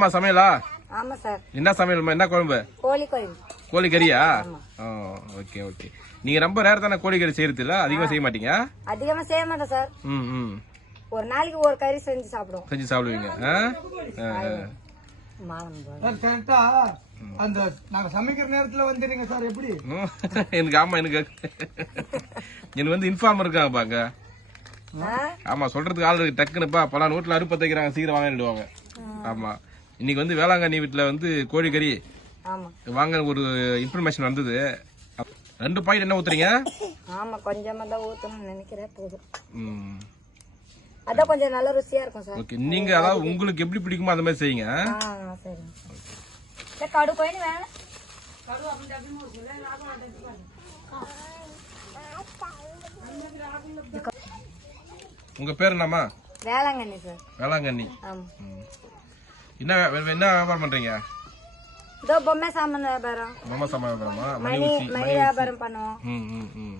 என்னம்மா சமையலா? ஆமா சார். என்ன சமையல்மா என்ன குழம்பு? கோழி குழம்பு. கோழி கறியா ஓகே ஓகே நீங்க ரொம்ப நேரம் தானே கோழி கறி செய்யறது இல்ல அதிகமா செய்ய மாட்டீங்க? அதிகமா செய்ய மாட்டோம் சார். ம் ம். ஒரு நாளைக்கு ஒரு கறி செஞ்சு சாப்பிடுவோம். செஞ்சு சாப்பிடுவீங்க. ஆ? கரெக்டா அந்த நாங்க சமைக்கிற நேரத்துல வந்துடுங்க சார் எப்படி. எனக்கு ஆமா எனக்கு. எனக்கு வந்து இன்ஃபார்ம் இருக்காங்க பாங்க? ஆமா சொல்றதுக்கு ஆள் இருக்கு. டக்குனுப்பா பல வீட்டுல அறுப்ப தைக்கிறாங்க சீக்கிரம் வாங்கிடுவாங்க ஆமா. இன்னைக்கு வந்து வேளாங்கண்ணி வீட்டுல வந்து கோழி கறி ஆமா. வாங்க ஒரு இன்ஃபர்மேஷன் வந்தது. ரெண்டு பாக்கெட் என்ன ஊத்துறீங்க? ஆமா கொஞ்சமா தான் ஊத்தணும்னு நினைக்கிறேன் போதும். அதான் கொஞ்சம் நல்ல ருசியா இருக்கும் சார். ஓகே நீங்க அதாவது உங்களுக்கு எப்படி பிடிக்குமோ அந்த மாதிரி செய்யுங்க. சரிங்க சார். கடு கோயின்னு வேணும். உங்க பேர் என்னம்மா? வேளாங்கண்ணி சார். வேளாங்கண்ணி. ஆமா. என்ன என்ன வியாபாரம் பண்றீங்க? இதோ பொம்மை சாமான் வியாபாரம். மாமா சாமா வியாபாரமா? மணி மணி வியாபாரம் பண்ணுவோம். ம் ம் ம்.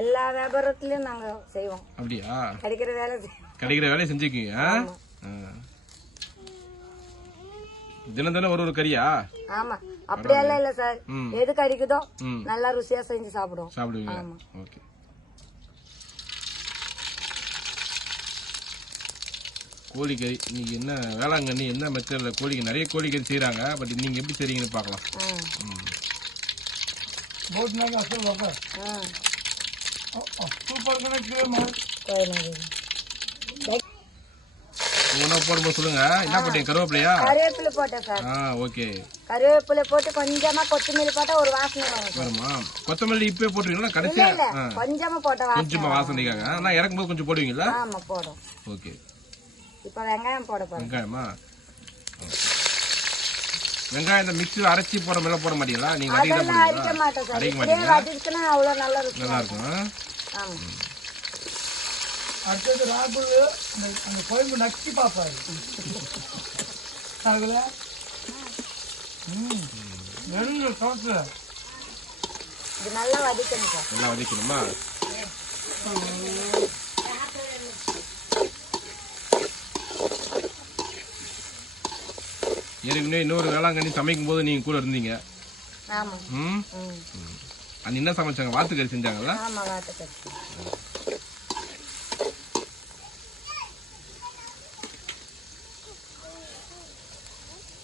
எல்லா வியாபாரத்துலயும் நாங்க செய்வோம். அப்படியா? கிடைக்கிற வேலை. கிடைக்கிற வேலையை செஞ்சுக்கீங்க. தினம் தினம் ஒரு ஒரு கறியா? ஆமா. அப்படியெல்லாம் இல்ல சார். எது கிடைக்குதோ ம். நல்லா ருசியா செஞ்சு சாப்பிடுவோம். சாப்பிடுவீங்க. ஓகே. கோழிக்கறி இன்னைக்கு என்ன வேளாங்கண்ணி என்ன மெத்தடில் கோழிக்கு நிறைய கோழிக்கறி செய்கிறாங்க பட் நீங்கள் எப்படி செய்றீங்கன்னு பார்க்கலாம். உணவு போடும்போது சொல்லுங்க. என்ன போட்டீங்க? கருவேப்பிலையா? ஆ ஓகே. கருவேப்பிலை கொஞ்சமா கொத்தமல்லி போட்டா போட்டுருவீங்களா? கடைசியா? கொஞ்சமா போட்டா கொஞ்சமா வாசனைக்காக. கொஞ்சம் போடுவீங்களா? ஓகே. இப்ப வெங்காயம் போட வெங்காயமா. வெங்காயம் இந்த மிக்ஸியில் அரைச்சி போற மாதிரி போட மாட்டீங்களா? நீங்க அதெல்லாம் அரைக்க மாட்டேன் சார். அரைக்க இப்படியே மாட்டீங்களா? வதக்குனா அவ்வளவு நல்லா இருக்கும். நல்லா இருக்கும் ஆ? ஆமா. அடுத்தது ராகுல் அந்த அந்த குழம்பு நக்கி பார்ப்பாரு ராகுல ம். சோத்துல இது நல்லா வதக்கணும் சார். நல்லா வதக்கணுமா ஏற்கனவே இன்னொரு வேளாங்கண்ணி சமைக்கும் போது நீங்க கூட இருந்தீங்க. ஆமா. ம்? அது என்ன சமைச்சாங்க? வாத்துக்கறி செஞ்சாங்கல்ல ஆமா வாட்டை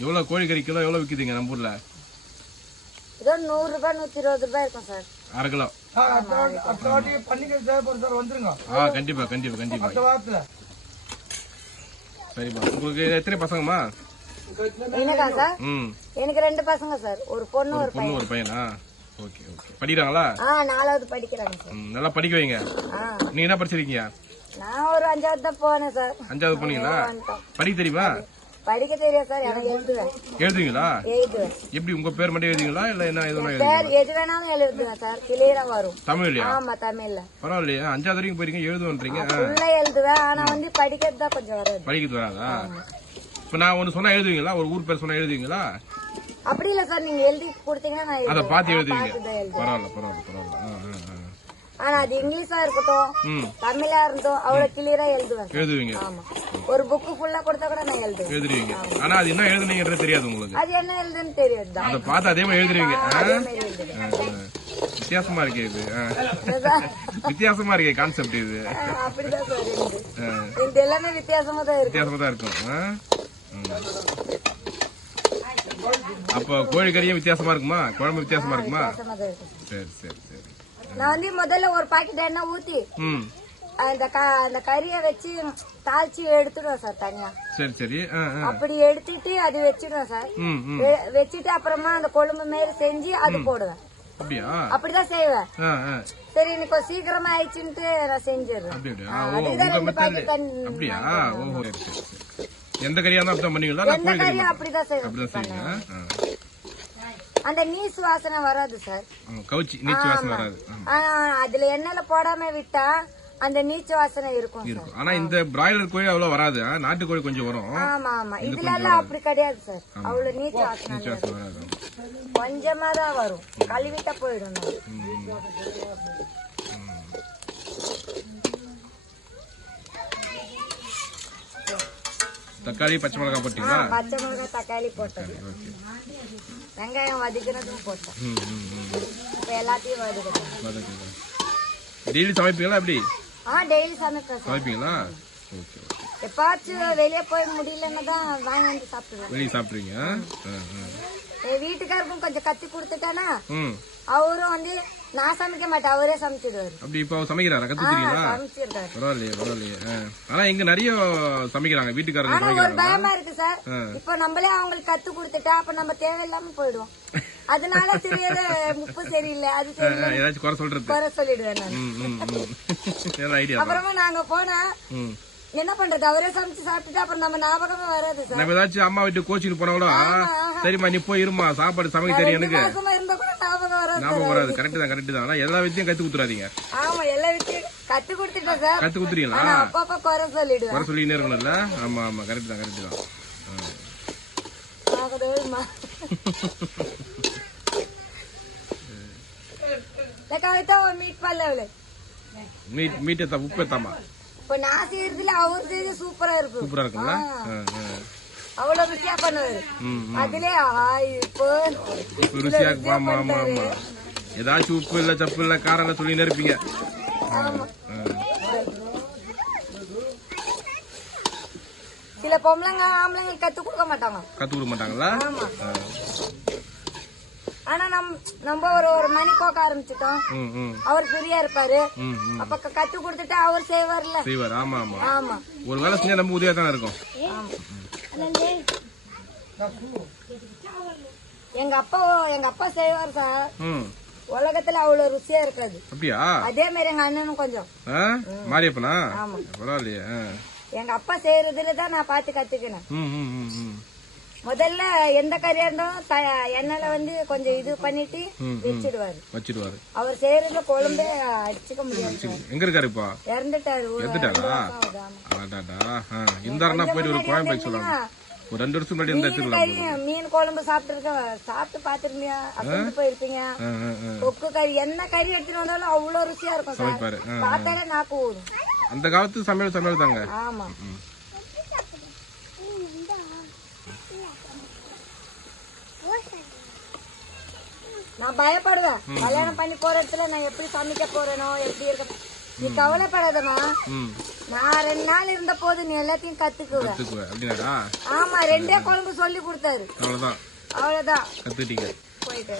எவ்வளவு கோழிக்கறி கிலோ எவ்வளவு விக்குதுங்க நம்ம ஊர்ல? இதோ நூறு ரூபாய் நூத்தி இருபது ரூபாய் இருக்கும் சார். அரை கிலோ. ஆ கண்டிப்பா கண்டிப்பா கண்டிப்பா. அடுத்த வாரத்துல. சரிப்பா உங்களுக்கு எத்தனை பசங்கம்மா? எனக்கா சார்? எனக்கு ரெண்டு பசங்க சார். ஒரு பொண்ணு ஒரு பொண்ணு ஒரு பையனா? Okay okay. படிக்கிறாங்களா? ஆ நாலாவது படிக்கிறாங்க சார். நல்லா படிக்க வைங்க. நீங்க என்ன படிச்சிருக்கீங்க? நான் ஒரு அஞ்சாவது தான் போனேன் சார். அஞ்சாவது போனீங்களா. படிக்க தெரியுமா? படிக்க தெரியாது சார் எனக்கு எழுதுவேன். எழுதுவீங்களா? எழுதுவேன். எப்படி உங்க பேர் மட்டும் எழுதுவீங்களா? இல்ல என்ன சார் எது வேணாலும் எழுதுவேன் சார். கிளியரா வரும். தமிழ்லையா? ஆமா தமிழ்ல. பரவாயில்லையா. அஞ்சாவது வரைக்கும் போயிருக்கீங்க எழுதுவன்றீங்க. ஃபுல்லா எழுதுவேன். ஆனா வந்து படிக்கிறது தான் கொஞ்சம் வராது. படிக்கிறது வராதா? இப்ப நான் ஒண்ணு சொன்னா எழுதுவீங்களா? ஒரு ஊர் பேர் சொன்னா எழுதுவீங்களா? அப்படி இல்ல சார் நீங்க எழுதி கொடுத்தீங்கன்னா நான் அத. பார்த்து எழுதுவீங்க. பரவாயில்ல பரவாயில்ல பரவாயில்ல. ஆ, ஆ, ஆ. ஆனா அது இங்கிலீஷா இருக்கட்டும் தமிழா இருந்தோம் அவ்வளவு கிளியரா எழுதுவேன். எழுதுவீங்க. ஒரு புக்கு ஃபுல்லா கொடுத்தா கூட நான் எழுதுவேன். எழுதுவீங்க. ஆனா அது என்ன எழுதுனீங்கன்றது தெரியாது உங்களுக்கு. அது என்ன எழுதுன்னு தெரியாது. அதை பார்த்து அதே மாதிரி ஆ. வித்தியாசமா இருக்கே இது. வித்தியாசமா இருக்கே கான்செப்ட் இது. அப்படிதான் சார் இது எல்லாமே வித்தியாசமா தான் இருக்கு வித்தியாசமா தான் இருக்கும். அப்போ கோழிக்கறியும் வித்தியாசமா இருக்குமா? குழம்பு வித்தியாசமா இருக்குமா? சரி சரி சரி. நான் வந்து முதல்ல ஒரு பாக்கெட் எண்ணெய் ஊத்தி அந்த அந்த கறியை வச்சு தாளிச்சு எடுத்துடுவேன் சார் தனியா. சரி சரி. அப்படி எடுத்துட்டு அது வச்சிடுவேன் சார். வச்சுட்டு அப்புறமா அந்த கொழும்பு மாரி செஞ்சு அது போடுவேன். அப்படியா? அப்படிதான் செய்வேன். சரி இன்னைக்கு சீக்கிரமா ஆயிடுச்சுன்ட்டு நான் செஞ்சிடுறேன். அப்படி அப்படியா? எந்த கறியா இருந்தா அப்படிதான் பண்ணுவீங்களா நான் கோழி கறி அப்படிதான் அப்படிதான் செய்வீங்க. அந்த நீஸ் வாசனை வராது சார். கவுச்சி நீச்சு வாசனை வராது. அதுல எண்ணெயில போடாம விட்டா அந்த நீச்ச வாசனை இருக்கும் இருக்கும். ஆனா இந்த பிராய்லர் கோழி அவ்வளவு வராது. ஆ, நாட்டுக்கோழி கொஞ்சம் வரும். ஆமா ஆமா. இதுல எல்லாம் அப்படி கிடையாது சார். அவ்வளவு நீச்ச வாசனை நீச்சு வாசனை வராது. கொஞ்சமா தான் வரும். கழுவிட்டா போயிடும் தக்காளி பச்சை மிளகாய் போட்டீங்களா? பச்சை மிளகாய் தக்காளி போட்டது. வெங்காயம் வதக்கினதும் போட்டேன். ம் ம் ம் இப்ப எல்லாத்தையும் வதக்கிட்டேன் வதக்குங்க டெய்லி சமைப்பீங்களா எப்படி? ஆ டெய்லி சமைப்பேன் சமைப்பீங்களா? ஓகே எப்பாச்சும் வெளியே போய் முடியலன்னு தான் வாங்கி வந்து சாப்பிடுவேன். வெளியே ஆ என் வீட்டுக்காருக்கும் கொஞ்சம் கத்தி கொடுத்துட்டேன்னா அவரும் வந்து நான் சமைக்க மாட்டேன் அவரே சமைச்சிடுவாரு. அப்படி இப்போ சமைக்கிறாரா? கத்துக்கிறீங்களா சமைச்சிருக்காரு பரவாயில்லையே பரவாயில்லையே. ஆ. ஆனா இங்க நிறைய சமைக்கிறாங்க வீட்டுக்காரங்க ஆனா ஒரு சமைக்கிறாங்க பயமா இருக்கு சார். இப்போ நம்மளே அவங்களுக்கு கத்து கொடுத்துட்டா அப்ப நம்ம தேவையில்லாம போயிடுவோம். அதனால தெரியாத உப்பு சரியில்லை அது சரியில்லை ஏதாச்சும் குறை சொல்றது. குறை சொல்லிடுவேன் நான். அப்புறமா நாங்க போனா என்ன பண்றது? அவரே சமைச்சு சாப்பிட்டுட்டு அப்புறம் நம்ம ஞாபகமே வராது சார். நம்ம ஏதாச்சும் அம்மா வீட்டு கோச்சிங் போனாலும் சரிம்மா நீ போய் இருமா சாப்பாடு சமைக்க தெரியும் எனக்கு. ஞாபகம் வராது. கரெக்ட் தான் கரெக்ட் தான். ஆனா எல்லா விஷயம் கத்து குத்துறாதீங்க. ஆமா எல்லா விஷயம் கத்து கொடுத்துட்டேன் சார். கத்து குத்துறீங்களா? அப்பப்ப குறை சொல்லிடுவேன். குறை சொல்லினே இருக்கணும்ல? ஆமா ஆமா. கரெக்ட் தான் கரெக்ட் தான். மீட் பண்ணல மீட் மீட் எத்தா உப்பு எத்தாமா இப்ப நான் செய்யறதுல அவர் செய்யறது சூப்பரா இருக்கும். சூப்பரா இருக்கும்ல. அவ்வளவு ருசியா பண்ணுவாரு அதுல இப்போ ருசியா இருக்கு ஆமா ஆமா ஆமா ஏதாச்சும் உப்பு இல்ல சப்பு இல்ல காரம் இல்ல சொல்லினே இருப்பீங்க. சில பொம்பளைங்க ஆம்பளைங்க கத்து கொடுக்க மாட்டாங்க. கத்து கொடுக்க மாட்டாங்களா. ஆனா நம் நம்ம ஒரு ஒரு மணி போக்க ஆரம்பிச்சிட்டோம். அவர் ஃப்ரீயா இருப்பாரு. அப்ப கத்து கொடுத்துட்டு அவர் செய்வார்ல. செய்வார் ஆமா ஆமா. ஆமா. ஒரு வேலை செஞ்சா நம்ம உதவியா தானே இருக்கும் எங்க அப்பா எங்க அப்பா செய்வார் சார் உலகத்துல அவ்வளவு ருசியா இருக்காது. அப்படியா? அதே மாதிரி எங்க அண்ணனும் கொஞ்சம். மாரியப்பனா. பரவாயில்லையே. எங்க அப்பா செய்யறதுல தான் நான் பார்த்து கத்துக்கினேன். முதல்ல எந்த கறியா இருந்தாலும் எண்ணெயில வந்து கொஞ்சம் இது பண்ணிட்டு வச்சிடுவாரு. வச்சிடுவாரு. அவர் செய்யறதுல குழம்பே அடிச்சுக்க முடியாது. எங்க இருக்காரு இப்போ? இறந்துட்டாரு ஆ இருந்தாருன்னா போயிட்டு ஒரு கோயம்பேடு சொல்லுவாங்க ஒரு ரெண்டு வருஷம் முன்னாடி இருந்தா மீன் குழம்பு சாப்பிட்டு சாப்பிட்டு பாத்துருந்தியா அப்படின்னு போயிருப்பீங்க. தொக்கு கறி என்ன கறி எடுத்துட்டு வந்தாலும் அவ்வளவு ருசியா இருக்கும் சார். பார்த்தாலே நாக்கு ஊறும். அந்த காலத்து சமையல் சமையல் தாங்க. ஆமா. நான் பயப்படுவேன். கல்யாணம் பண்ணி போற இடத்துல நான் எப்படி சமைக்க போறேனோ எப்படி இருக்க நீ கவலைப்படாதமா நான் ரெண்டு நாள் இருந்த போது நீ எல்லாத்தையும் கத்துக்குவ. கத்துக்குவேன் ஆமா ரெண்டே குழம்பு சொல்லி கொடுத்தாரு. அவ்வளவுதான். அவ்வளவுதான். கத்துட்டீங்க. போயிட்டு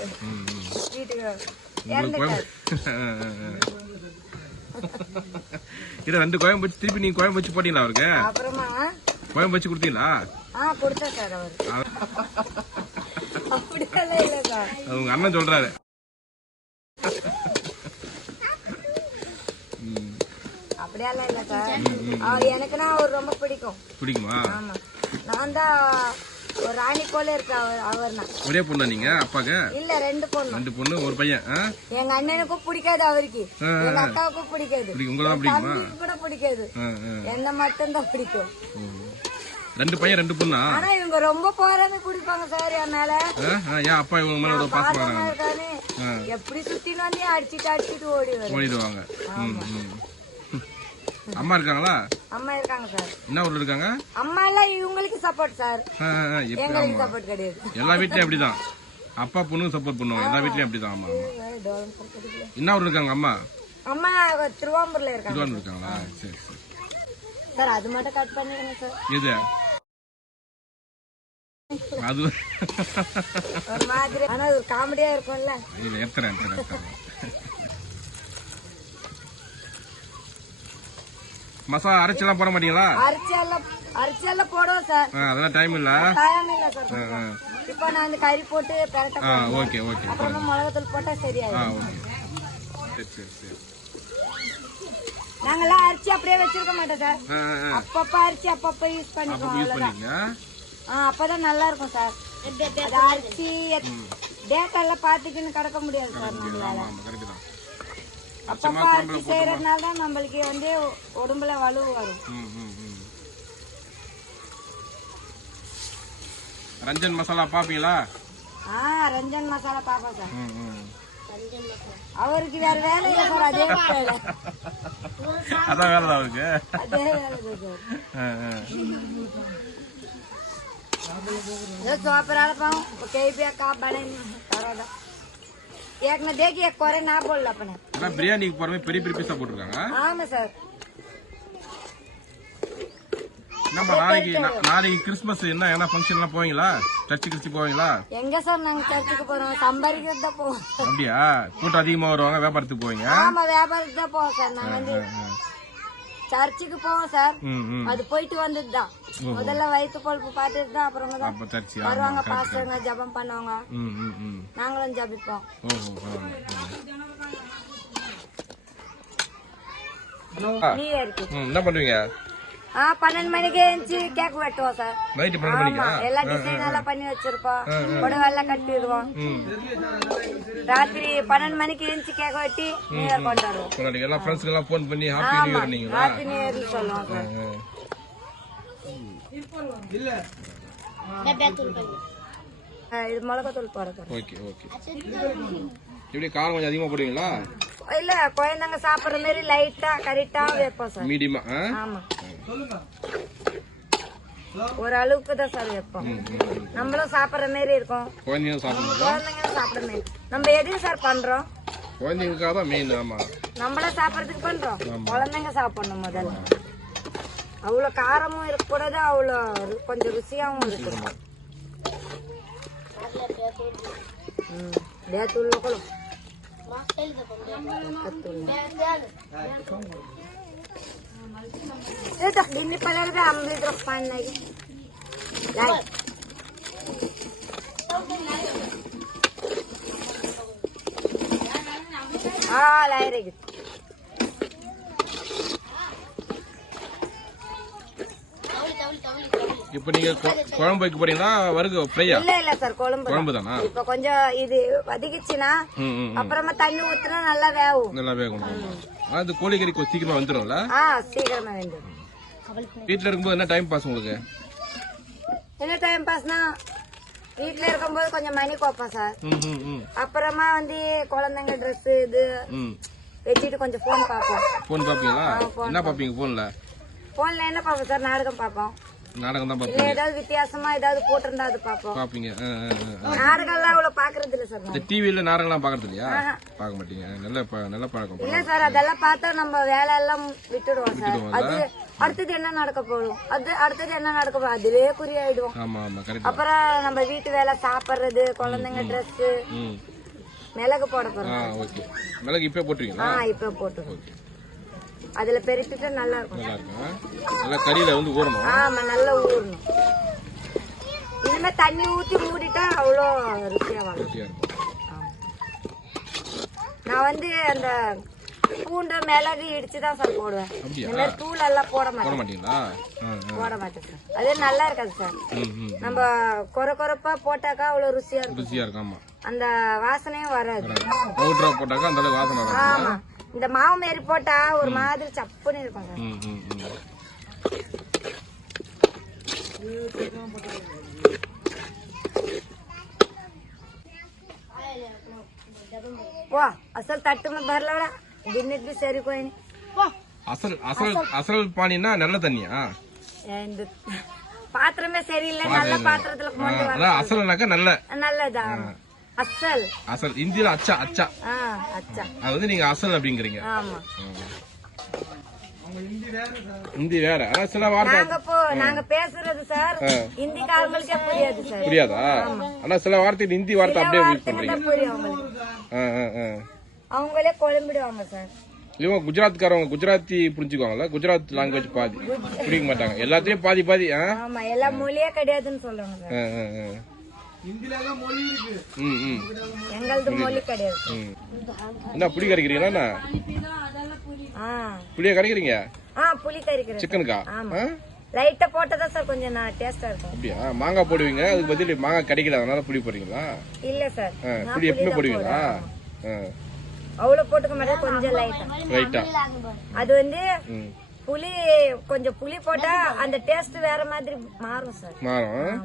வீட்டுக்கு ரெண்டு வச்சு திருப்பி நீங்க கோயம்பு வச்சு போட்டீங்களா அவருக்கு? அப்புறமா? கோயம்பு வச்சு கொடுத்தீங்களா? ஆ கொடுத்தா சார் அவர் அது உங்க அண்ணன் சொல்றாரு. அப்படியெல்லாம் அவர் எனக்குன்னா அவர் ரொம்ப பிடிக்கும். பிடிக்குமா? ஆமா. நான் தான் ஒரு ராணி போல இருக்க அவர் அவர்னா. ஒரே பொண்ணா நீங்க அப்பாக்கு? இல்ல ரெண்டு பொண்ணு. ரெண்டு பொண்ணு ஒரு பையன் ஆ? எங்க அண்ணனுக்கும் பிடிக்காது அவருக்கு. எங்க அக்காவுக்கும் பிடிக்காது. பிடிக்கும். உங்களை தான் பிடிக்குமா? தம்பிக்கு கூட பிடிக்காது. என்ன மட்டும் தான் பிடிக்கும். ரெண்டு பையன் ரெண்டு பொண்ணா? ஆனா இவங்க ரொம்ப போராமே பிடிப்பாங்க சார் என் மேல. ஏன் அப்பா இவங்க மேல ஒரு பாசம் எப்படி சுத்தின்னு வந்து அடிச்சிட்டு அடிச்சிட்டு ஓடி ஓடிடுவாங்க. அம்மா இருக்காங்களா? அம்மா இருக்காங்க சார். என்ன ஊர்ல இருக்காங்க? அம்மா எல்லாம் இவங்களுக்கு சப்போர்ட் சார். எங்களுக்கு சப்போர்ட் கிடையாது. எல்லா வீட்லயும் அப்படிதான். அப்பா பொண்ணுக்கு சப்போர்ட் பண்ணுவாங்க. எல்லா வீட்லயும் அப்படிதான் ஆமா என்ன ஊர்ல இருக்காங்க அம்மா? அம்மா திருவாம்பூர்ல இருக்காங்க திருவாரூர் இருக்காங்களா? சரி சரி. சார் அது மட்டும் கட் பண்ணிடுங்க சார். எது? அது ஒரு மாதிரி. ஆனா ஒரு காமெடியா இருக்கும்ல. இது எத்தனை எத்தனை எத்தனை மசாலா அரைச்செல்லாம் போட மாட்டீங்களா? எல்லாம் எல்லாம் போடுவோம் சார். அதெல்லாம் டைம் இல்ல? டைம் இல்ல சார். இப்ப நான் இந்த கறி போட்டு பெரட்ட. ஓகே ஓகே அப்புறமா மிளகாத்தூள் போட்டா சரியாயிடும். ஓகே. சரி சரி சரி. நாங்கெல்லாம் அரிசி அப்படியே வச்சிருக்க மாட்டோம் சார். அப்பப்ப அரிசி அப்பப்ப யூஸ் பண்ணீங்க ஆ, அப்பதான் நல்லா இருக்கும் சார் அரிசி டேட்டா எல்லாம் பாத்துக்கின்னு கிடக்க முடியாது சார் நம்மளால. அப்பப்ப அரிசி செய்யறதுனால தான் நம்மளுக்கு வந்து உடம்புல வலு வரும். ம் ம் ம். ரஞ்சன் மசாலா பாப்பீங்களா? ஆ ரஞ்சன் மசாலா பாப்பா சார் ம், ம். அவருக்கு வேற வேலை இல்லை சார் அதே வேலை. அதான் வேலை அவருக்கு. அதே வேலை சார் ચોપરા પાઉં કઈ બે કાપ બનાવી பரோட்டா ஏற்கனவே பேக்கி குறை நான் போடல அப்பனே அதான் பிரியாணிக்கு போற மாதிரி பெரிய பெரிய பீஸா போட்டிருக்காங்க ஆமா சார் நம்ம நாளைக்கு நாளைக்கு கிறிஸ்மஸ் என்ன என்ன ஃபங்க்ஷன்லாம் போவீங்களா சர்ச்சு கிறிஸ்டி போவீங்களா எங்க சார் நாங்க சர்ச்சுக்கு போறோம் சம்பாதிக்கிறது தான் போவோம் அப்படியா கூட்டம் அதிகமா வருவாங்க வியாபாரத்துக்கு போவீங்க ஆமா வியாபாரத்துக்கு தான் போவோம் சார் நாங்க வந்து சர்ச்சுக்கு போவோம் சார். அது போயிட்டு வந்தது தான் முதல்ல வயிற்று பொழுப்பு பார்த்துட்டு தான் அப்புறமா தான் வருவாங்க பாஸ்டருங்க ஜெபம் பண்ணுவாங்க. நாங்களும் ஜபிப்போம். என்ன பண்ணுவீங்க ஆ பன்னெண்டு மணிக்கு எழுந்துச்சு கேக் வெட்டுவோம் சார். ஆமா எல்லா டிசைன் எல்லாம் பண்ணி வச்சிருப்போம். புடவை எல்லாம் கட்டிடுவோம் ராத்திரி பன்னெண்டு மணிக்கு எழுந்துச்சு கேக் வெட்டி நியூ இயர் கொண்டாடுவோம். கொண்டாடி எல்லா ஃப்ரெண்ட்ஸ்க்கு எல்லாம் ஃபோன் பண்ணி ஹாப்பி நியூ இயர் நீங்களா? ஹாப்பி நியூ இயர் சொல்லுவோம் சார். இல்ல ஆ, இது மிளகாத்தூள் போடுறோம் ஓகே ஓகே எப்படி காரம் கொஞ்சம் அதிகமா போடுவீங்களா? இல்ல குழந்தைங்க சாப்பிடுற மாதிரி லைட்டா கரெக்டா வைப்போம் சார். மீடியமா ஆமா. சொல்லுங்க. ஒரு அளவுக்கு தான் சார் வைப்போம். நம்மளும் சாப்பிடுற மாதிரி இருக்கும். குழந்தைங்க சாப்பிடுற மாதிரி. நம்ம எதுக்கு சார் பண்றோம்? குழந்தைங்களுக்காக தான் மெயின் ஆமா. நம்மள சாப்பிடறதுக்கு பண்றோம். குழந்தைங்க சாப்பிடணும் முதல்ல. அவ்வளவு காரமும் இருக்கக்கூடாது அவ்வளவு ரு- கொஞ்சம் ருசியாவும் இருக்கணும் ம். பேத்தூள் ايه تخدم لي البلر ده عم يضرب في عنا لا اه لا يا رجل இப்போ நீங்க குழம்பு வைக்க போறீங்களா? வருக ஃப்ரையா இல்ல இல்ல சார் குழம்பு. குழம்பு தானா இப்ப கொஞ்சம் இது ம். அப்புறமா தண்ணி ஊத்துனா நல்லா வேகும் நல்லா வேகும். அது கோழிக்கறி சீக்கிரமா வந்துடும்ல ஆ சீக்கிரமா வெந்துடும் வீட்ல இருக்கும்போது என்ன டைம் பாஸ் உங்களுக்கு? என்ன டைம் பாஸ்னா வீட்ல இருக்கும்போது கொஞ்சம் மணி கோப்போம் சார். அப்புறமா வந்து குழந்தைங்க ட்ரெஸ் இது வச்சுட்டு கொஞ்சம் ஃபோன் பார்ப்போம். ஃபோன் பாப்பீங்களா என்ன பாப்பீங்க ஃபோன்ல ஃபோன்ல என்ன பார்ப்போம் சார்? நாடகம் பார்ப்போம். நாடகம் தான் இல்ல பாப்பீங்க ஏதாவது வித்தியாசமா ஏதாவது போட்டிருந்தா அது பார்ப்போம். பாப்பீங்க ஆ. நாடகம்லாம் அவ்வளவு பாக்குறது இல்ல சார் இந்த. டிவில நாடகம்லாம் பாக்குறது இல்லையா பார்க்க மாட்டீங்க. நல்ல நல்ல பழக்கம் இல்ல சார் அதெல்லாம் பார்த்தா நம்ம வேலை எல்லாம் விட்டுடுவோம் சார். அது அடுத்தது என்ன நடக்க போகும் அது அடுத்தது என்ன நடக்க போகும் அதுவே குறியாயிடுவோம். ஆமா ஆமா கரெக்ட் அப்புறம் நம்ம வீட்டு வேலை சாப்பிடுறது குழந்தைங்க ட்ரெஸ் மிளகு போட போறோம். ஓகே. மிளகு இப்பே போட்டுருவீங்களா? ஆ இப்ப போட்டுருவோம். அதுல பெருப்பிட்டு நல்லா இருக்கும் நல்லா கறியில வந்து ஊறணும். ஆமா நல்லா ஊறணும். இனிமே தண்ணி ஊத்தி மூடிட்டா அவ்வளோ ருசியா வரும். நான் வந்து அந்த பூண்டு மிளகு இடிச்சுதான் சார் போடுவேன்? இந்த மாதிரி தூள் எல்லாம் போட மாட்டேன். போட மாட்டேன் சார். அது நல்லா இருக்காது சார். நம்ம கொர கொரப்பா போட்டாக்கா அவ்வளவு ருசியா இருக்கும். ருசியா இருக்கும் அந்த வாசனையும் வராது. போட்டாக்கா அந்த வாசனை ஆமா. இந்த மாவு மாரி போட்டா ஒரு மாதிரி சப்புன்னு இருக்கும் ಓ ಅಸಲ್ ತಟ್ಟು ಬರ್ಲವಳ ದಿನಕ್ಕೆ ಬಿ ಸೇರಿ ಕೊಯ್ನಿ ಅಸಲ್ அசல் அசல் ಪಾನಿನ ನೆಲ್ಲ ತನ್ನಿಯ ಎಂದು பாத்திரமே சரியில்லை நல்ல பாத்திரத்துல போட்டு அசல் நல்ல. நல்லதா? அசல். அசல். இந்தியில அச்சா அச்சா. அச்சா. அது வந்து நீங்க அசல் அப்படிங்கிறீங்க. ஆமா. இந்தி வேற. ஆனா சில வார்த்தை. நாங்க பேசுறது சார் ஹிந்திக்காரங்களுக்கே புரியாது சார். புரியாதா? ஆனா சில வார்த்தை இந்தி வார்த்தை அப்படியே யூஸ் பண்றீங்க. அவங்களே குழம்பிடுவாங்க சார். இவங்க குஜராத்காரவங்க குஜராத்தி புரிஞ்சுக்குவாங்கல்ல? குஜராத் லாங்குவேஜ் பாதி. புரிக்க மாட்டாங்க. எல்லாத்தையும் பாதி பாதி எல்லா மொழியே கிடையாதுன்னு சொல்றாங்க என்ன புளி ஆ. புளிய கரைக்கிறீங்க? ஆ புளி கறிக்கிறேன் சிக்கனுக்கா? லைட்டா போட்டதா சார் கொஞ்சம் நான் டேஸ்டா இருக்கும். அப்படியா? மாங்காய் போடுவீங்க அதுக்கு பதில் மாங்காய் கிடைக்கல அதனால புளி போடுறீங்களா? இல்ல சார். புளி எப்பவுமே போடுவீங்களா. அவ்வளவு போட்டுக்க மாட்டேன் கொஞ்சம் லைட்டா ரைட்டா அது வந்து புளி கொஞ்சம் புளி போட்டா அந்த டேஸ்ட் வேற மாதிரி மாறும் சார். மாறும்.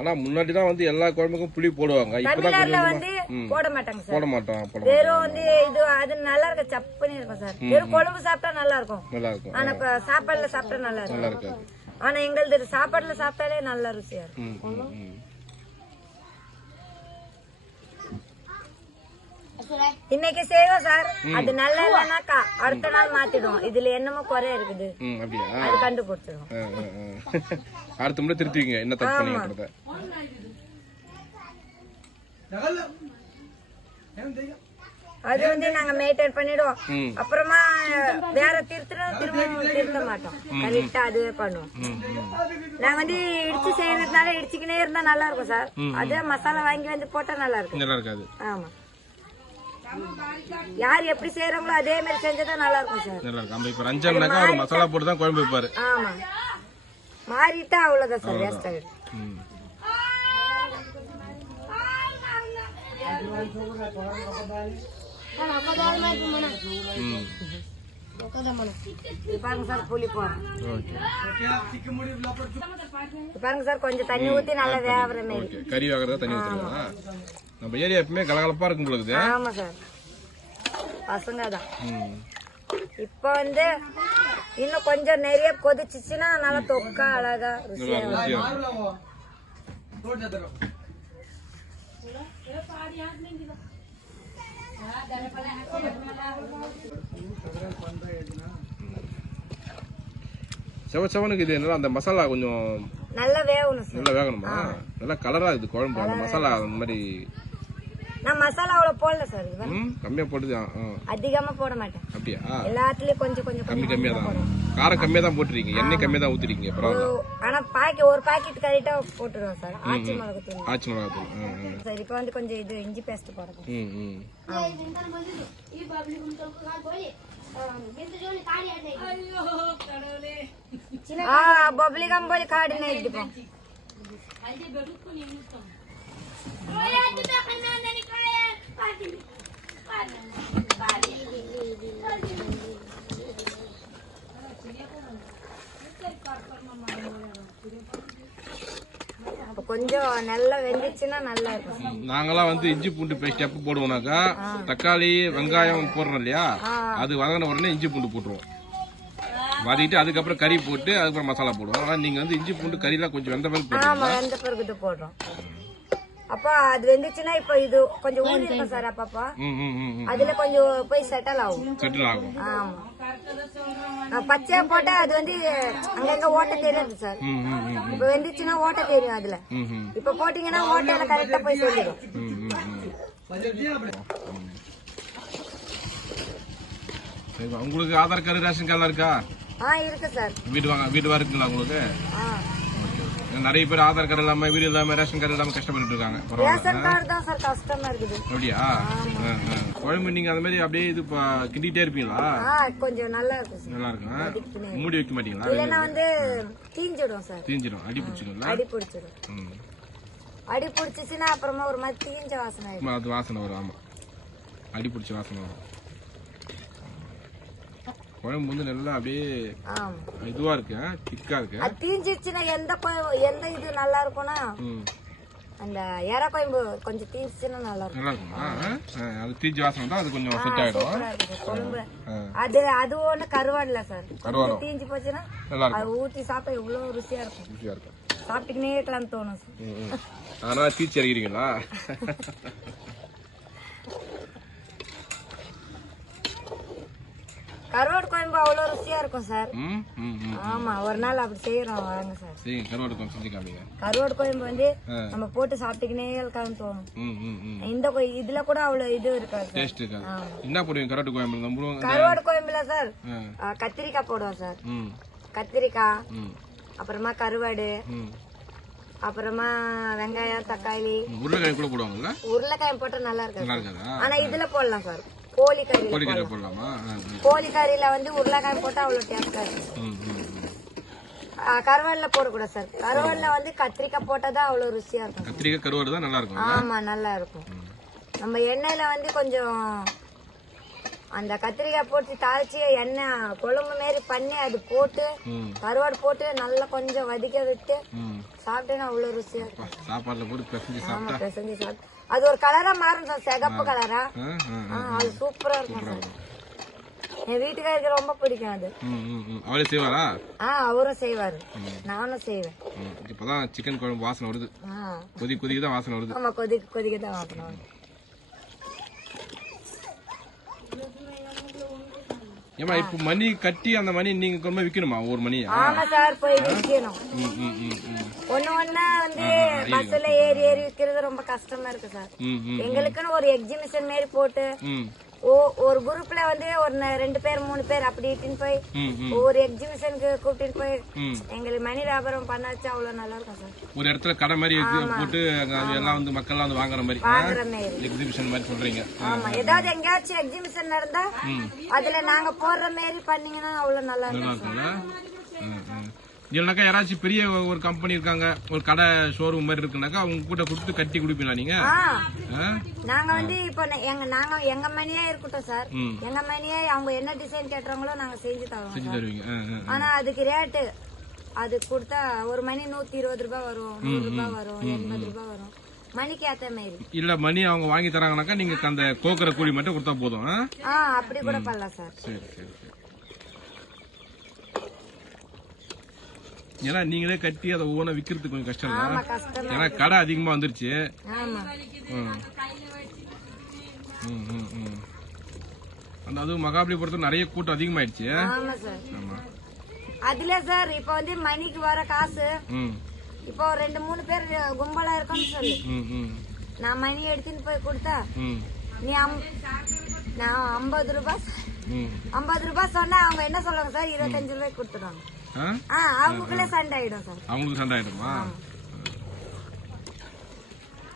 ஆனா முன்னாடி தான் வந்து எல்லா குழம்புக்கும் புளி போடுவாங்க. தமிழ்நாட்டுல வந்து போட மாட்டாங்க சார். போட மாட்டோம் வெறும் வந்து இது அது நல்லா இருக்கும் சப்புன்னு இருக்கும் சார். வெறும் குழம்பு சாப்பிட்டா நல்லா இருக்கும். நல்லா இருக்கும். ஆனா சாப்பாடுல சாப்பிட்டா நல்லா நல்லா இருக்கும் இருக்காது. ஆனா எங்களுது சாப்பாடுல சாப்பிட்டாலே நல்ல ருசியா இருக்கும். இன்னைக்கு செய்வோம் சார். அது நல்லா இல்லைனாக்கா அடுத்த நாள் மாத்திடுவோம். இதுல என்னமோ குறை இருக்குது. அது கண்டுபிடிச்சிடும். அடுத்த முறை திருத்துவீங்க என்ன தப்பு அது வந்து நாங்க மெயின்டைன் பண்ணிடுவோம். அப்புறமா வேற திருத்தணும் திரும்ப திருத்த மாட்டோம். கரெக்டா அதுவே பண்ணுவோம். நான் வந்து இடிச்சு செய்யறதுனால இடிச்சுக்கினே இருந்தா நல்லா இருக்கும் சார். அதே மசாலா வாங்கி வந்து போட்டா நல்லா இருக்கும். நல்லா இருக்காது. ஆமா. யார் எப்படி செய்யறாங்களோ அதே மாதிரி செஞ்சதா நல்லா இருக்கும் சார். நல்லா இருக்கும். இப்ப ரஞ்சன்னாக்கா ஒரு மசாலா போட்டு தான் குழம்பு வைப்பாரு. ஆமா. மாறிட்டா அவ்வளவுதான் சார் வேஸ்ட் ஆயிடும் ம். ம். இது பாருங்க சார் புளி போறோம் ஓகே ஓகே, சிக்க முடியல, அப்புறம் இது பாருங்க சார் கொஞ்சம் தண்ணி ஊத்தி நல்லா வேவற மாதிரி கறி தண்ணி ஊற்றுறதா நம்ம ஏரியா எப்பவுமே கலகலப்பா இருக்கும் ஆமா சார் பசங்க தான் வந்து இன்னும் கொஞ்சம் நிறைய கொதிச்சுச்சுன்னா நல்லா தொக்கா அழகா ருசியா நல்லா ருசியா இருக்கும். மாறுல வா. ரோட் ஜாத்தகம். செவ செவனுக்கு இது என்னடா அந்த மசாலா கொஞ்சம் நல்லா வேகணும் நல்லா வேகணுமா? நல்லா கலரா இருக்குது குழம்பு அந்த மசாலா அந்த மாதிரி. நான் மசாலா அவ்வளவு போடல சார் இது. ம் கம்மியா போட்டுது ஆ, ஆ. அதிகமா போட மாட்டேன். அப்படியா? எல்லாத்துலயும் கொஞ்சம் கொஞ்சம் கம்மி கொஞ்சம் கம்மியா தான். காரம் கம்மியா தான் போட்டுருக்கீங்க எண்ணெய் கம்மியா தான் ஊத்துறீங்க பரவாயில்ல ஆனா பாக்கெட் ஒரு பாக்கெட் கரெக்டா போட்டுருவோம் சார். ஆச்சி மிளகு தூள் ஆச்சி மிளகு தூள் சார் இப்போ வந்து கொஞ்சம் இது இஞ்சி பேஸ்ட் போடுறோம் ம் ம். பப்ளி கம்போலி காடி நை கொஞ்சம் நல்லா வெந்துச்சுன்னா நல்லா இருக்கும். நாங்கெல்லாம் வந்து இஞ்சி பூண்டு பேஸ்ட் எப்போ போடுவோம்னாக்கா தக்காளி வெங்காயம் போடுறோம் இல்லையா? அது வதங்கின உடனே இஞ்சி பூண்டு போட்டுருவோம். வதக்கிட்டு அதுக்கப்புறம் கறி போட்டு அதுக்கப்புறம் மசாலா போடுவோம். ஆனா நீங்க வந்து இஞ்சி பூண்டு கறிலாம் கொஞ்சம் வெந்த பிறகு போடுறோம். அப்ப அது வெந்துச்சுன்னா இப்ப இது கொஞ்சம் ஊறி இருக்கும் சார் அப்பப்பா. அதுல கொஞ்சம் போய் செட்டில் ஆகும். செட்டில் ஆகும். ஆமா. பச்சையா போட்டா அது வந்து அங்கங்க ஓட்ட தெரியாது சார். இப்ப வெந்துச்சுன்னா ஓட்ட தெரியும் அதுல. இப்ப போட்டீங்கன்னா ஓட்டையில கரெக்டா போய் சொல்லிடும். உங்களுக்கு ஆதார் கார்டு ரேஷன் கார்டுலாம் இருக்கா? ஆ இருக்கு சார். வீடு வாங்க வீடு இருக்குங்களா உங்களுக்கு? நிறைய பேர் ஆதார் கார்டு இல்லாம வீடு இல்லாம ரேஷன் கார்டு இல்லாம கஷ்டப்பட்டு இருக்காங்க அப்படியா. குழம்பு நீங்க அந்த மாதிரி அப்படியே இது கிண்டிட்டே இருப்பீங்களா? கொஞ்சம் நல்லா இருக்கும் நல்லா இருக்கும். மூடி வைக்க மாட்டீங்களா? வந்து தீஞ்சிடும் சார். தீஞ்சிடும். அடி பிடிச்சிடும்ல? அடி பிடிச்சிடும். அடி பிடிச்சிச்சுன்னா அப்புறமா ஒரு மாதிரி தீஞ்ச வாசனை அது வாசனை வரும் ஆமா. அடி பிடிச்ச வாசனை வரும். குழம்பு வந்து நல்லா அப்படியே இதுவா இருக்கு திக்கா இருக்கு. அது தீஞ்சிச்சுன்னா எந்த எந்த இது நல்லா இருக்கும்னா. அந்த எற கோயம்பு கொஞ்சம் தீஞ்சிச்சுன்னா நல்லா இருக்கும். நல்லா இருக்குமா அது தீஞ்ச வாசனை தான் அது கொஞ்சம் செட் ஆயிடும். குழம்பு. அது அது ஒண்ணு கருவாடுல சார். கருவாடம். தீஞ்சு போச்சுன்னா நல்லா இருக்கும் அது ஊத்தி சாப்பிட்டா இவ்வளவு ருசியா இருக்கும். ருசியா இருக்கும். சாப்பிட்டுக்கினே இருக்கலாம்னு தோணும் சார். அதனால தீச்சி அடிக்கிறீங்களா கருவாடு குழம்பு அவ்வளவு ருசியா இருக்கும் சார். ஆமா ஒரு நாள் அப்படி செய்யறோம் வாங்க சார். சரி கருவாடு கொஞ்சம் செஞ்சு காமிங்க. கருவாடு குழம்பு வந்து. நம்ம போட்டு சாப்பிட்டுக்கினே இருக்கலாம்னு தோணும் இந்த இதுல கூட அவ்வளவு இது இருக்காது டேஸ்ட் இருக்காது. என்ன போடுவீங்க கருவாட்டு குழம்பு நம்ம கருவாடு குழம்புல சார் கத்திரிக்காய் போடுவோம் சார். கத்திரிக்காய் அப்புறமா கருவாடு அப்புறமா வெங்காயம் தக்காளி. உருளைக்கிழங்கு கூட போடுவாங்கல்ல? உருளைக்காயம் போட்டா நல்லா இருக்காதா? ஆனா இதுல போடலாம் சார். கோழிக்கறி போடலாமா. ஆ, ஆ. கோழி கறியில வந்து உருளைக்காயம் போட்டா அவ்வளவு டேஸ்டா இருக்கும். கருவாடுல போடக்கூடாது சார். கருவாடுல வந்து கத்திரிக்காய் போட்டாதான் அவ்வளவு ருசியா இருக்கும். கத்திரிக்காய் கருவாடு தான் நல்லா இருக்கும் ஆமா நல்லா இருக்கும். நம்ம எண்ணெயில வந்து கொஞ்சம் அந்த கத்திரிக்காய் போட்டு தாளிச்சு எண்ணெய் குழம்பு மாரி பண்ணி அது போட்டு கருவாடு போட்டு நல்லா கொஞ்சம் வதக்க விட்டு சாப்பிட்டேன்னா அவ்வளவு ருசியா இருக்கும். சாப்பாடுல போட்டு பிசைஞ்சு சாப்பிட்டா? பிசைஞ்சு சாப்பிட்டு. அது ஒரு கலரா மாறும் சார் சிகப்பு கலரா. அது சூப்பரா இருக்கும் சார். என் வீட்டுக்காருக்கு ரொம்ப பிடிக்கும் அது. அவரே செய்வாரா? ஆ அவரும் செய்வாரு. நானும் செய்வேன். இப்பதான் சிக்கன் குழம்பு வாசனை வருது. கொதி கொதிக்கு தான் வாசனை வருது. ஆமா கொதிக்க கொதிக்க தான் வாக்கணும் ஏமா இப்ப மணி கட்டி அந்த மணி நீங்க கொண்டு போய் விக்கணுமா? ஒவ்வொரு மணியா ஆமா சார் போய் விற்கணும் ம், ம், ம், ம். ஒண்ணு ஒண்ணா வந்து பஸ்ல ஏறி ஏறி விக்கிறது ரொம்ப கஷ்டமா இருக்கு சார். எங்களுக்குன்னு ஒரு எக்ஸிபிஷன் மாரி போட்டு ஒரு குரூப்ல வந்து ஒரு ரெண்டு பேர் மூணு பேர் அப்படி இட்டுன்னு போய் ஒவ்வொரு எக்ஸிபிஷனுக்கு கூட்டிட்டு போய். எங்களுக்கு மணி வியாபாரம் பண்ணாச்சு அவ்வளவு நல்லா இருக்கும் சார். ஒரு இடத்துல கடை மாதிரி போட்டு எல்லாம் வந்து மக்கள்லாம் வந்து வாங்குற மாதிரி. எக்ஸிபிஷன் மாதிரி. சொல்றீங்க. ஆமா. ஏதாவது எங்கேயாச்சும் எக்ஸிபிஷன் நடந்தா அதுல நாங்க போடுற மாரி பண்ணீங்கன்னா அவ்வளவு நல்லா இருக்கும். இல்லைனாக்கா யாராச்சும் பெரிய ஒரு கம்பெனி இருக்காங்க ஒரு கடை ஷோரூம் மாதிரி இருக்குனாக்கா அவங்க கூட கொடுத்து கட்டி கொடுப்பீங்களா நீங்க? நாங்க வந்து இப்போ எங்க நாங்க எங்க மணியே இருக்கட்டும் சார். எங்க மணியே அவங்க என்ன டிசைன் கேட்டுறாங்களோ நாங்க செஞ்சு தரோம் செஞ்சு. தருவீங்க. ஆனா அதுக்கு ரேட்டு அது கொடுத்தா ஒரு மணி நூத்தி இருபது ரூபாய் வரும் நூறு ரூபாய் வரும் எண்பது ரூபாய் வரும். மணிக்கு ஏத்த மாதிரி. இல்ல மணி அவங்க வாங்கி தராங்கனாக்கா நீங்க அந்த கோக்குற கூலி மட்டும் கொடுத்தா போதும் அப்படி கூட பண்ணலாம் சார். சரி சரி. ஏன்னா நீங்களே கட்டி அதை ஒவ்வொன்றா விற்கிறதுக்கு கொஞ்சம் கஷ்டம் கஷ்டம் ஏன்னா கடை அதிகமா வந்துருச்சு. ஆமா. ம். ம், ம், ம். அந்த அதுவும் மகாபலிபுரத்துல நிறைய கூட்டம் அதிகமாயிடுச்சு. ஆமா சார். ஆமா. அதுல சார் இப்ப வந்து மணிக்கு வர காசு இப்போ ரெண்டு மூணு பேர் கும்பலா இருக்கோம்னு சொல்லு. நான் மணி எடுத்துன்னு போய் கொடுத்தா நீ நான் ஐம்பது ரூபாய் ஐம்பது ரூபாய் சொன்னா அவங்க என்ன சொல்லுவாங்க சார்? இருபத்தஞ்சு ரூபாய் கொடுத்துருவாங்க அவங்களுக்குள்ளே சண்டை ஆயிடும் சார். அவங்களுக்கு சண்டை ஆயிடுமா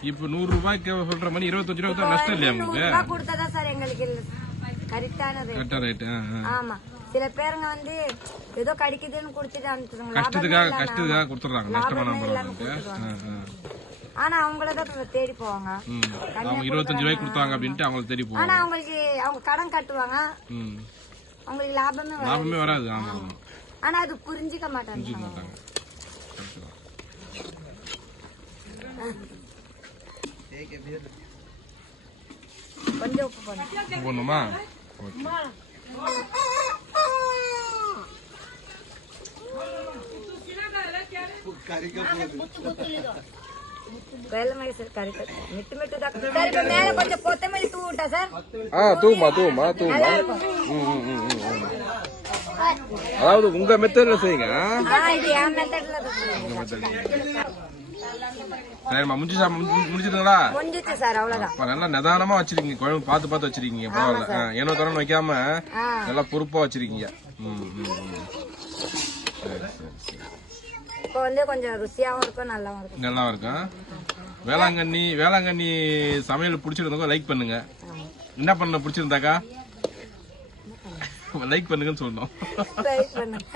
இப்ப நூறு ரூபாய்க்கு சொல்ற மணி இருபத்தஞ்சு ரூபாய் தான் நஷ்டம் இல்லையா உங்களுக்கு? ரூபாய் சார் எங்களுக்கு கரெக்டான ரேட் கரெக்டா ரைட்டு ஆமா. சில பேருங்க வந்து ஏதோ கிடைக்குதுன்னு கொடுத்துட்டு அனுப்பிச்சுருவாங்க கஷ்டத்துக்காக கஷ்டத்துக்காக நஷ்டமான ஆனா அவங்கள தான் தேடி போவாங்க. அவங்க இருபத்தஞ்சு ரூபாய்க்கு கொடுத்தாங்க அப்படின்ட்டு ஆனா அவங்களுக்கு அவங்க கடன் கட்டுவாங்க. அவங்களுக்கு லாபமே வராது. லாபமே வராது. ஆமா ஆமா. ஆனா அது புரிஞ்சுக்க மாட்டாங்க. புரிஞ்சுக்க மாட்டாங்க. கொஞ்சம் உப்பு பண்ணு உப்பு போடணுமா? ஓகே வெள்ளமை சார்? அதாவது உங்க மெத்தட்ல செய்யுங்க சரிம்மா முடிஞ்சு முடிச்சிருங்களா முடிஞ்சிச்சு சார் அவ்வளவுதான். நல்லா நிதானமா வச்சிருக்கீங்க. குழம்பு பார்த்து பார்த்து வச்சிருக்கீங்க. பரவாயில்ல. ஏனோ தரணும் வைக்காம நல்லா பொறுப்பா வச்சிருக்கீங்க. இப்போ வந்து கொஞ்சம் ருசியாவும் இருக்கும் நல்லாவும் இருக்கும். நல்லா இருக்கும் வேளாங்கண்ணி வேளாங்கண்ணி சமையல் பிடிச்சிருந்தவங்க லைக் பண்ணுங்க. என்ன பண்ண பிடிச்சிருந்தாக்கா? லைக் பண்ணுங்கன்னு பண்ணுங்க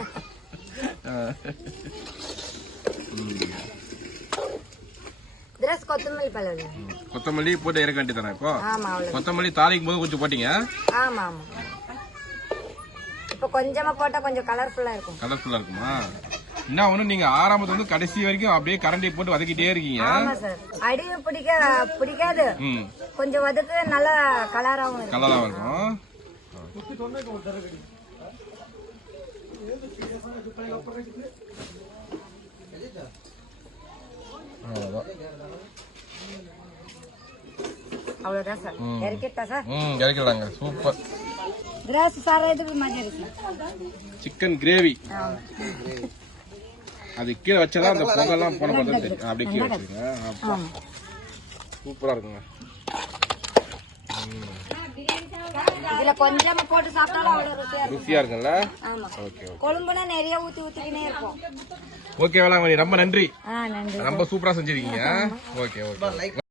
திரஸ் கொத்தமல்லி போட்டு இறக்க வேண்டியதானே இப்போ? ஆமா அவ்வளவு கொத்தமல்லி தாளிக்கும் போது கொஞ்சம் போட்டீங்க? ஆமா ஆமா. இப்போ கொஞ்சமா போட்டா கொஞ்சம் கலர்ஃபுல்லா இருக்கும். கலர்ஃபுல்லா இருக்குமா? என்ன ஒண்ணு நீங்க ஆரம்பத்துல இருந்து கடைசி வரைக்கும் அப்படியே கரண்டி போட்டு வதக்கிட்டே இருக்கீங்க. ஆமா சார் அடி பிடிக்க பிடிக்காது. ம். கொஞ்சம் வதக்கு நல்லா கலராவும் இருக்கும். சார் இறக்கிட்டா சார் ம் இறக்கிடலாங்க சூப்பர் இருக்கு சிக்கன் கிரேவி அது கீழே வச்சாதான் அந்த பொங்கல்லாம் போன பார்த்தா தெரியும் அப்படியே கீழே வச்சுருங்க அப்பா ஆமா சூப்பரா இருக்குங்க இதுல கொஞ்சமா போட்டு சாப்பிட்டாலும் அவ்வளவு ருசியா இருக்கும். ருசியா இருக்குல்ல ஆமா. ஓகே கொழும்புனா நிறைய ஊத்தி ஊத்திக்கினே இருக்கும் ஓகே வேளாங்கண்ணி ரொம்ப நன்றி. ரொம்ப சூப்பரா செஞ்சிருக்கீங்க. Okay okay.